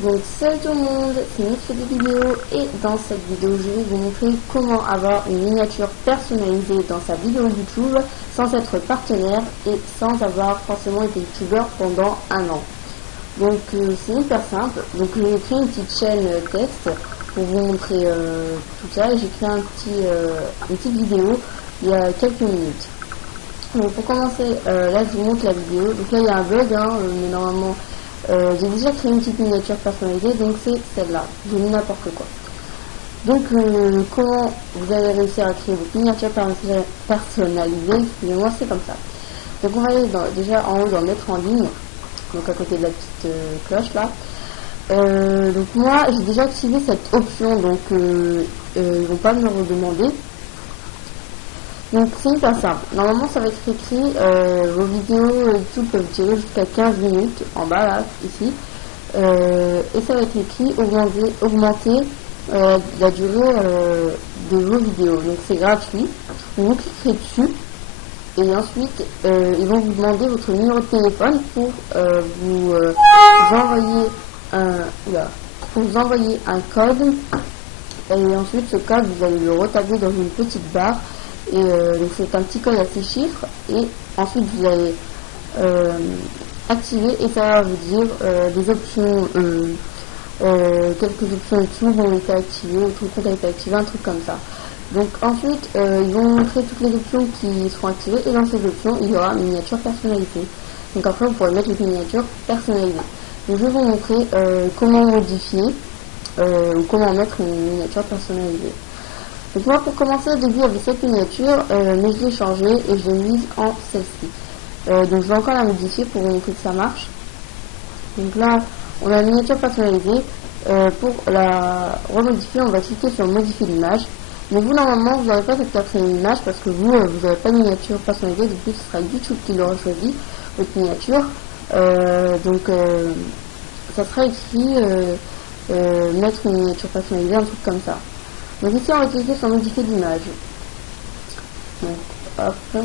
Donc salut tout le monde, c'est Nick fait des vidéos et dans cette vidéo je vais vous montrer comment avoir une miniature personnalisée dans sa vidéo YouTube sans être partenaire et sans avoir forcément été youtubeur pendant un an. Donc c'est hyper simple, donc j'ai créé une petite chaîne test pour vous montrer tout ça et j'ai créé une petite vidéo il y a quelques minutes. Donc pour commencer, là je vous montre la vidéo, donc là il y a un bug mais normalement j'ai déjà créé une petite miniature personnalisée, donc c'est celle-là, j'ai mis n'importe quoi. Donc comment vous allez réussir à créer votre miniature personnalisée, excusez-moi, c'est comme ça. Donc on va aller déjà en haut dans mettre en ligne, donc à côté de la petite cloche là. Donc moi j'ai déjà activé cette option, donc ils vont pas me le redemander. Donc c'est hyper simple. Normalement ça va être écrit vos vidéos YouTube peuvent durer jusqu'à 15 minutes en bas là, ici. Et ça va être écrit augmenter la durée de vos vidéos. Donc c'est gratuit. Vous cliquerez dessus et ensuite ils vont vous demander votre numéro de téléphone pour vous envoyer un code. Et ensuite ce code vous allez le retaper dans une petite barre. Et donc c'est un petit code à 6 chiffres et ensuite vous allez activer et ça va vous dire des options, quelques options YouTube ont été activées, votre compte a été activé, un truc comme ça. Donc ensuite ils vont montrer toutes les options qui seront activées et dans ces options il y aura une miniature personnalisée. Donc après vous pourrez mettre une miniature personnalisée. Donc je vais vous montrer comment modifier ou comment mettre une miniature personnalisée. Donc moi pour commencer au début avec cette miniature, mais je l'ai changée et je l'ai mise en celle-ci. Donc je vais encore la modifier pour vous montrer que ça marche. Donc là on a la miniature personnalisée. Pour la remodifier on va cliquer sur modifier l'image. Mais vous normalement vous n'aurez pas cette quatrième image parce que vous n'avez pas de miniature personnalisée, du coup ce sera YouTube qui l'aura choisi, votre miniature. Donc ça sera écrit mettre une miniature personnalisée, un truc comme ça. Donc ici on va cliquer sur modifier l'image. Donc hop.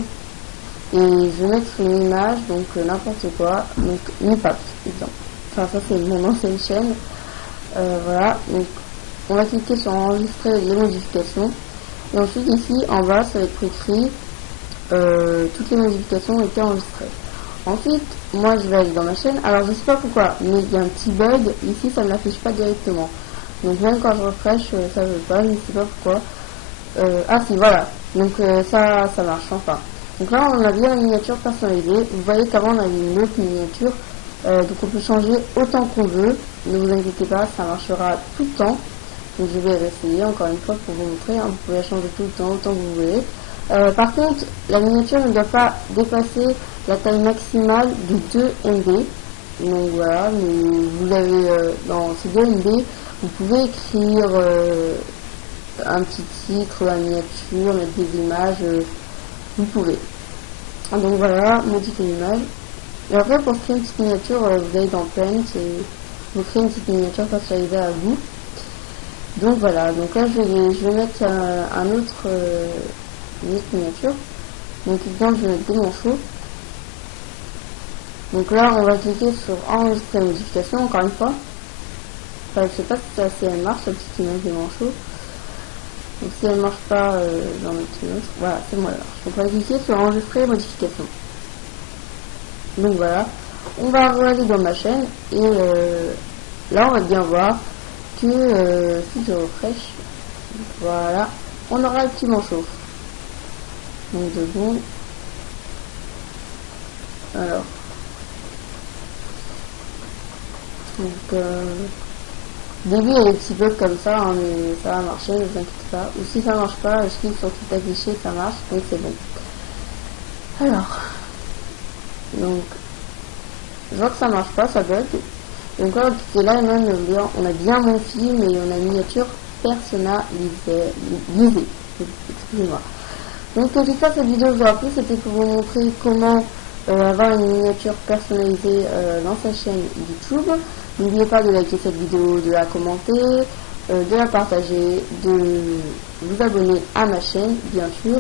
Et je vais mettre une image, donc n'importe quoi. Donc Nipap, exemple. Enfin ça c'est mon ancienne chaîne. Voilà. Donc on va cliquer sur enregistrer les modifications. Et ensuite ici en bas ça va être écrit toutes les modifications ont été enregistrées. Ensuite, moi je vais aller dans ma chaîne. Alors je sais pas pourquoi, mais il y a un petit bug. Ici ça ne l'affiche pas directement. Donc même quand je refresh, ça veut pas, je ne sais pas pourquoi. Ah si, voilà. Donc ça marche, enfin. Donc là on a bien la miniature personnalisée. Vous voyez qu'avant on avait une autre miniature. Donc on peut changer autant qu'on veut. Ne vous inquiétez pas, ça marchera tout le temps. Donc je vais essayer encore une fois pour vous montrer. Vous pouvez la changer tout le temps, autant que vous voulez. Par contre, la miniature ne doit pas dépasser la taille maximale de 2 MB. Donc voilà, mais vous avez dans ces 2 MB, vous pouvez écrire un petit titre, la miniature, mettre des images, vous pouvez. Donc voilà, modifier l'image. Et après pour créer une petite miniature, vous allez dans Paint et vous créez une petite miniature personnalisée à vous. Donc voilà, donc là je vais mettre une autre miniature. Donc exemple je vais mettre des manchots. Donc là on va cliquer sur enregistrer la modification encore une fois. Enfin, je sais pas si elle marche, cette petite image des manchots. Donc si elle marche pas, j'en mets une autre. Voilà, c'est moi là. Donc on va cliquer sur enregistrer modification. Donc voilà, on va aller dans ma chaîne et là on va bien voir que si je refresh, voilà, on aura le petit manchot. Donc de bon. Alors. Donc au début il y a des petits bugs comme ça, mais ça va marcher, ne vous inquiétez pas. Ou si ça marche pas, je clique sur tout afficher, ça marche, donc c'est bon. Alors, donc, je vois que ça marche pas, ça bug. Donc là, c'est là, même, on a bien mon film et on a une miniature personnalisée. Excusez-moi. Donc j'espère que cette vidéo vous aura plu, c'était pour vous montrer comment avoir une miniature personnalisée dans sa chaîne YouTube. N'oubliez pas de liker cette vidéo, de la commenter, de la partager, de vous abonner à ma chaîne, bien sûr.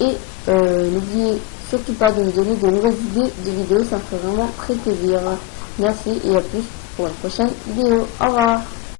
Et n'oubliez surtout pas de me donner de nouvelles idées de vidéos, ça me ferait vraiment très plaisir. Merci et à plus. pour une prochaine vidéo. Au revoir.